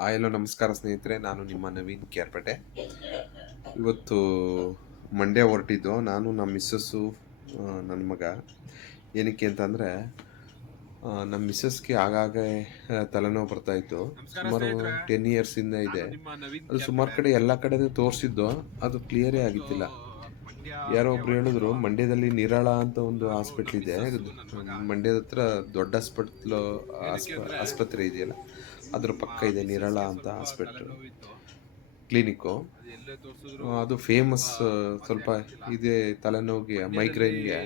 Hi ನಮಸ್ಕಾರ ಸ್ನೇಹಿತರೆ ನಾನು ನಿಮ್ಮ ನವೀನ್ ಕೇರ್ಪೇಟೆ ಇವತ್ತು ಮಂಡ್ಯ ಹೊರಟಿದ್ದು ನಾನು ನಮ್ಮ ಮಿಸ್ಸಸ್ಸು ನನ್ನ ಮಗ. ಏನಕ್ಕೆ ಅಂತಂದರೆ ನಮ್ಮ ಮಿಸ್ಸಸ್ಗೆ ಆಗಾಗ ತಲೆನೋವು ಬರ್ತಾಯಿತ್ತು ಸುಮಾರು ಟೆನ್ ಇಯರ್ಸಿಂದ ಇದೆ. ಅದು ಸುಮಾರು ಕಡೆ ಎಲ್ಲ ಕಡೆ ತೋರಿಸಿದ್ದು ಅದು ಕ್ಲಿಯರೇ ಆಗಿತ್ತಿಲ್ಲ. ಯಾರೋ ಒಬ್ರು ಹೇಳಿದ್ರು ಮಂಡ್ಯದಲ್ಲಿ ನಿರಾಳ ಅಂತ ಒಂದು ಹಾಸ್ಪಿಟ್ಲ್ ಇದೆ. ಮಂಡ್ಯದ ಹತ್ರ ದೊಡ್ಡ ಹಾಸ್ಪಿಟ್ಲು ಆಸ್ಪತ್ರೆ ಇದೆಯಲ್ಲ. ಅದ್ರ ಪಕ್ಕ ಇದೆ ನಿರಳ ಅಂತ ಹಾಸ್ಪಿಟ್ಲ್ ಕ್ಲಿನಿಕ್ಕು. ಅದು ಫೇಮಸ್ ಸ್ವಲ್ಪ ಇದೆ ತಲೆನೋವಿಗೆ ಮೈಗ್ರೈನ್ಗೆ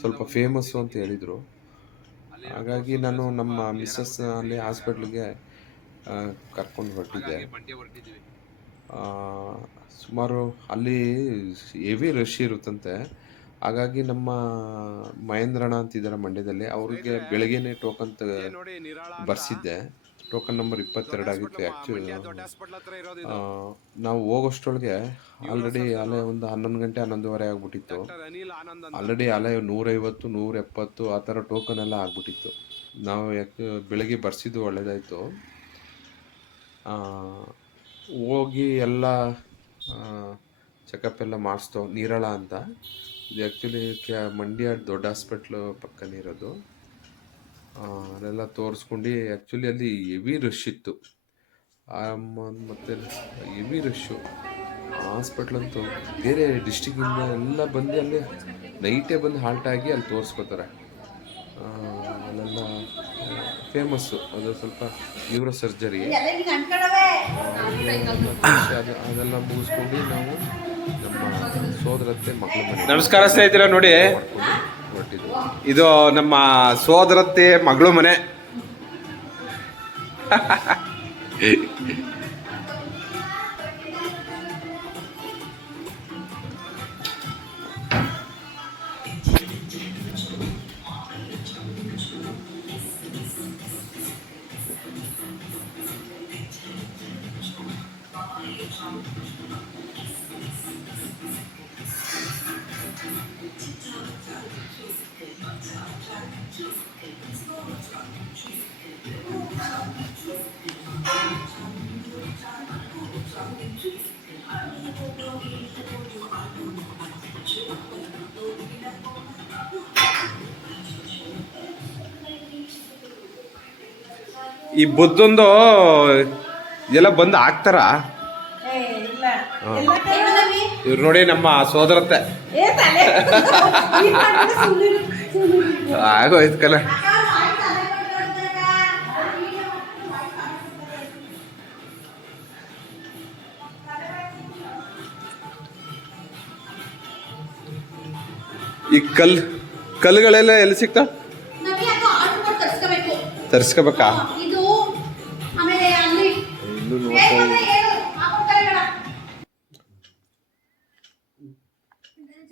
ಸ್ವಲ್ಪ ಫೇಮಸ್ಸು ಅಂತ ಹೇಳಿದರು. ಹಾಗಾಗಿ ನಾನು ನಮ್ಮ ಮಿಸ್ಸಸ್ ಅಲ್ಲಿ ಹಾಸ್ಪಿಟ್ಲಿಗೆ ಕರ್ಕೊಂಡು ಹೊರಟಿದ್ದೆ. ಸುಮಾರು ಅಲ್ಲಿ ಹೆವಿ ರಶ್ ಇರುತ್ತಂತೆ. ಹಾಗಾಗಿ ನಮ್ಮ ಮಹೇಂದ್ರಣ ಅಂತಿದ್ದಾರೆ ಮಂಡ್ಯದಲ್ಲಿ. ಅವ್ರಿಗೆ ಬೆಳಗ್ಗೆನೆ ಟೋಕನ್ ಬರ್ಸಿದ್ದೆ. ಟೋಕನ್ ನಂಬರ್ ಇಪ್ಪತ್ತೆರಡು ಆಗಿತ್ತು ಆ್ಯಕ್ಚುಲಿ ನಾವು ಹೋಗೋಷ್ಟೊಳಗೆ ಆಲ್ರೆಡಿ ಅಲೆ ಒಂದು ಹನ್ನೊಂದು ಗಂಟೆ ಹನ್ನೊಂದುವರೆ ಆಗ್ಬಿಟ್ಟಿತ್ತು. ಆಲ್ರೆಡಿ ಅಲೆ ನೂರೈವತ್ತು ನೂರ ಎಪ್ಪತ್ತು ಆ ಥರ ಟೋಕನ್ ಎಲ್ಲ ಆಗ್ಬಿಟ್ಟಿತ್ತು. ನಾವು ಯಾಕೆ ಬೆಳಗ್ಗೆ ಬರ್ಸಿದ್ದು ಒಳ್ಳೇದಾಯಿತು. ಹೋಗಿ ಎಲ್ಲ ಚೆಕಪ್ ಎಲ್ಲ ಮಾಡಿಸ್ತೋ ನೀರಳ ಅಂತ. ಇದು ಆ್ಯಕ್ಚುಲಿ ಕ್ಯಾ ಮಂಡ್ಯ ದೊಡ್ಡ ಹಾಸ್ಪಿಟ್ಲು ಪಕ್ಕನೇ ಇರೋದು. ಆ, ಅಲ್ಲೆಲ್ಲ ತೋರಿಸ್ಕೊಂಡು ಆ್ಯಕ್ಚುಲಿ ಅಲ್ಲಿ ಹೆವಿ ರಶ್ ಇತ್ತು. ಮತ್ತೆ ಹೆವಿ ರಶ್ಶು ಹಾಸ್ಪಿಟ್ಲಂತೂ ಬೇರೆ ಡಿಸ್ಟಿಕ್ಕಿಂದ ಎಲ್ಲ ಬಂದು ಅಲ್ಲಿ ನೈಟೇ ಬಂದು ಹಾಲ್ಟ್ ಆಗಿ ಅಲ್ಲಿ ತೋರಿಸ್ಕೋತಾರೆ. ಅಲ್ಲೆಲ್ಲ ಫೇಮಸ್ಸು ಅದು ಸ್ವಲ್ಪ ನ್ಯೂರೋ ಸರ್ಜರಿ ಅದೆಲ್ಲ ಮುಗಿಸ್ಕೊಂಡು ನಾವು ನಮ್ಮ ಸೋದರತ್ತೆ ಮಕ್ಕಳು ನಮಸ್ಕಾರ ಸ್ನೇಹಿತರ ನೋಡಿ. ಇದು ನಮ್ಮ ಸೋದರತ್ತೆ ಮಗಳು ಮನೆ. ಈ ಬುದ್ಧಂದು ಎಲ್ಲ ಬಂದು ಹಾಕ್ತಾರ? ಇವ್ರು ನೋಡಿ ನಮ್ಮ ಸೋದರತ್ತೆ. ಆಗೋಯ್ತು ಕಲ. ಈ ಕಲ್ ಕಲ್ಲುಗಳೆಲ್ಲ ಎಲ್ಲಿ ಸಿಗ್ತಾವ ತರ್ಸ್ಕೋಬೇಕಾ. ಅಲ್ಲಿ ನೋಡ್ತಾ